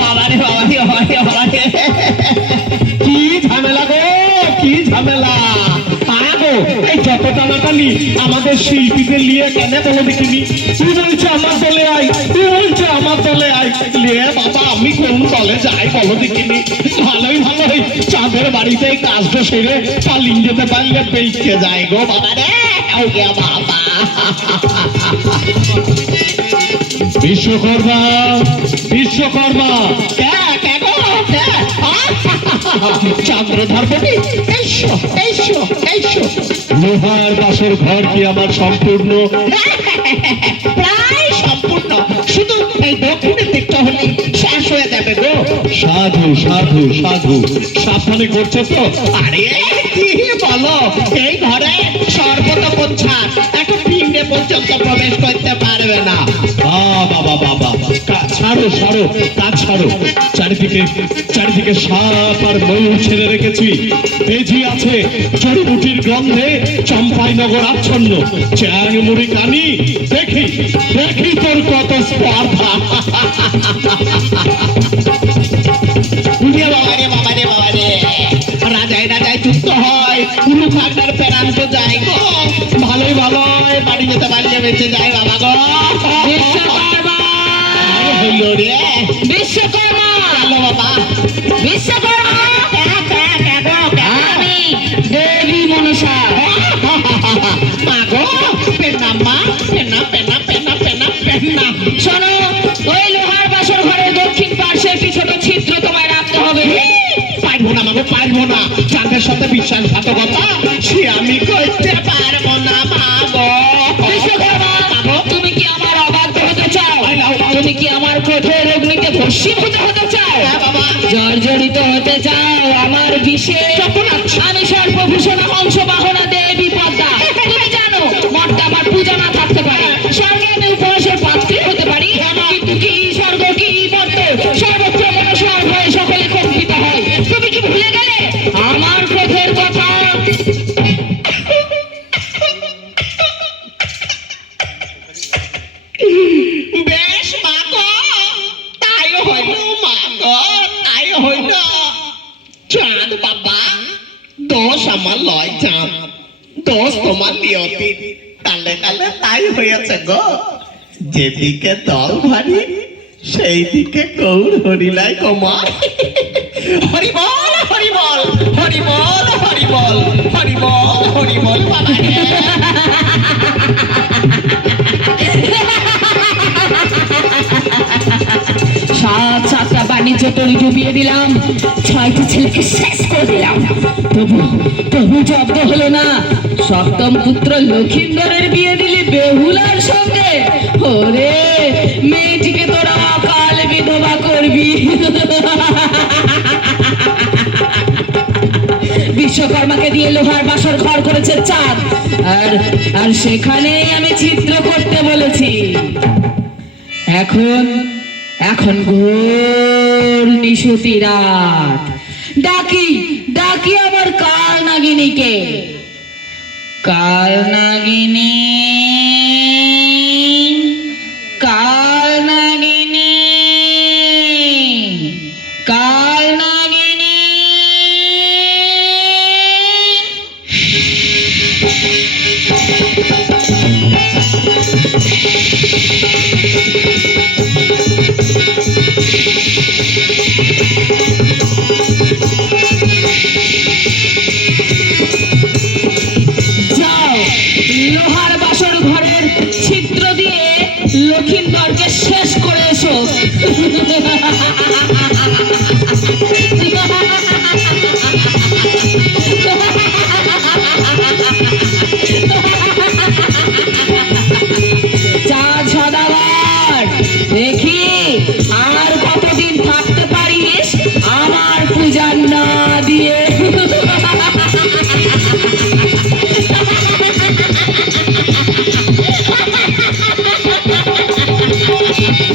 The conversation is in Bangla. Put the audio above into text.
বাবারে বাবারে বাবারে বাবারে, কি ঝামেলা গো, কি ঝামেলা। আগো এই যত টানাটানি আমাদের শিল্পীদের নিয়ে কেন বলো দেখিনি? তুই বলছে আমার দলে আয়, তুই বলছে আমার দলে আয়। লে বাবা আমি কোন দলে যাই বলো দেখিনি? ভালোই ভালোই চাঁদের বাড়িতে কাজটা সেরে পালিয়ে যেতে পারলে বেঁচে যায় গো বাবা রে। বাবা বিশ্বকর্মা, বিশ্বকর্মা চন্দ্রধর বলি, এসো এসো এসো। লোহার বাসর ঘর কি আমার সম্পূর্ণ? প্রায় সম্পূর্ণ, শুধু এই দক্ষিণের দিকটা হলে শেষ হয়ে যাবে গো। সাধু সাধু সাধু, সাবধানে করছো তো? আরে কি বলো, এই ঘরে সর্বতপন ছাড়, একটা পিণ্ডে পর্যন্ত প্রবেশ করতে পারবে না। বাবা বাবা, ছাড়ো ছাড়ো, কাজ ছাড়ো। চারিদিকে চারিদিকে সাপ আর ময়ূর ছেড়ে রেখেছি। বেজি আছে জড়িবুটির গন্ধে চম্পাই নগর আচ্ছন্ন। চ্যাং মুড়ি কানি, দেখি দেখি তোর কত স্পর্ধা। বাবারে বাবারে বাবারে, রাজায় রাজায় যুক্ত হয়, উলু খাগড়ার প্যারান তো যায় গো। ভালোই ভালো বাড়ি যেতে পারলে বেঁচে যায় বাবা গো। বিশ্বকর্মা হইল রে, বিশ্বকর্মা হ্যালো বাবা, বিশ্বকর্মা আমি দেবী মনসা। মা গো পেন্না, মা পেন্না পেন্না পেন্না পেন্না পেন্না। শোনো, ওই লোহার বাসর ঘরের দক্ষিণ পার্শ্বে একটি ছোট ছিদ্র তোমায় রাখতে হবে। পারবো না মাগো, পারবো না। চাঁদের সাথে বিশ্বাসঘাতকতা সে আমি করতে পারবো না মাগো। বিশ্বকর্মা তুমি কি আমার অবাধ্য হতে চাও? তুমি কি আমার ক্রোধের অগ্নিতে ভস্মীভূত হতে চাও? জর্জরিত হতে চাও আমার বিষে? আমি সর্বভূষণ হংস বাহনা দেবী পদ্মা। তুমি জানো মঠটা আমার পূজা না থাকতে পারে, সঙ্গে আমি উপহাসের পাত্রী হতে পারি, কিন্তু কি স্বর্গ কি মর্ত সর্বত্র মনসার ভয়ে সকলে কম্পিত হয়। তুমি কি ভুলে গেলে আমার ক্রোধের কথা? বেশ মাগো, তাই হইল মাগো, তাই হইল। চাঁদ বাবা, দোষ আমার লয় চাঁদ, দোষ তোমার নিয়তি। তালে তালে তাই হয়েছে গো। যেদিকে দল ভারী সেই দিকে গৌর হরিলাই কমা। হরি বল হরি বল হরি বল হরি বল হরি বল হরি বল বাবা রে। সাতটা বাণিজ্য তরি ডুবিয়ে দিলাম, 6টি ছেলেকে শেষ করে দিলাম, তবু তবু জব্দ হলো না। সপ্তম পুত্র লক্ষিন্দরের বিয়ে দিলি বেহুলার সঙ্গে। ওরে মেয়েটিকে তোরা অকাল বিধবা করবি। বিশ্বকর্মাকে দিয়ে লোহার বাসর ঘর করেছে চাঁদ, আর আর সেখানেই আমি ছিদ্র করতে বলেছি। এখন এখন ঘোর নিশুতি রাত, ডাকি ডাকি আমার কাল নাগিনীকে। কাল নাগিনী, কাল নাগিনী, কাল নাগিনী। যাও, লোহার বাসর ঘরের ছিদ্র দিয়ে লক্ষিন্দরকে শেষ করে এসো।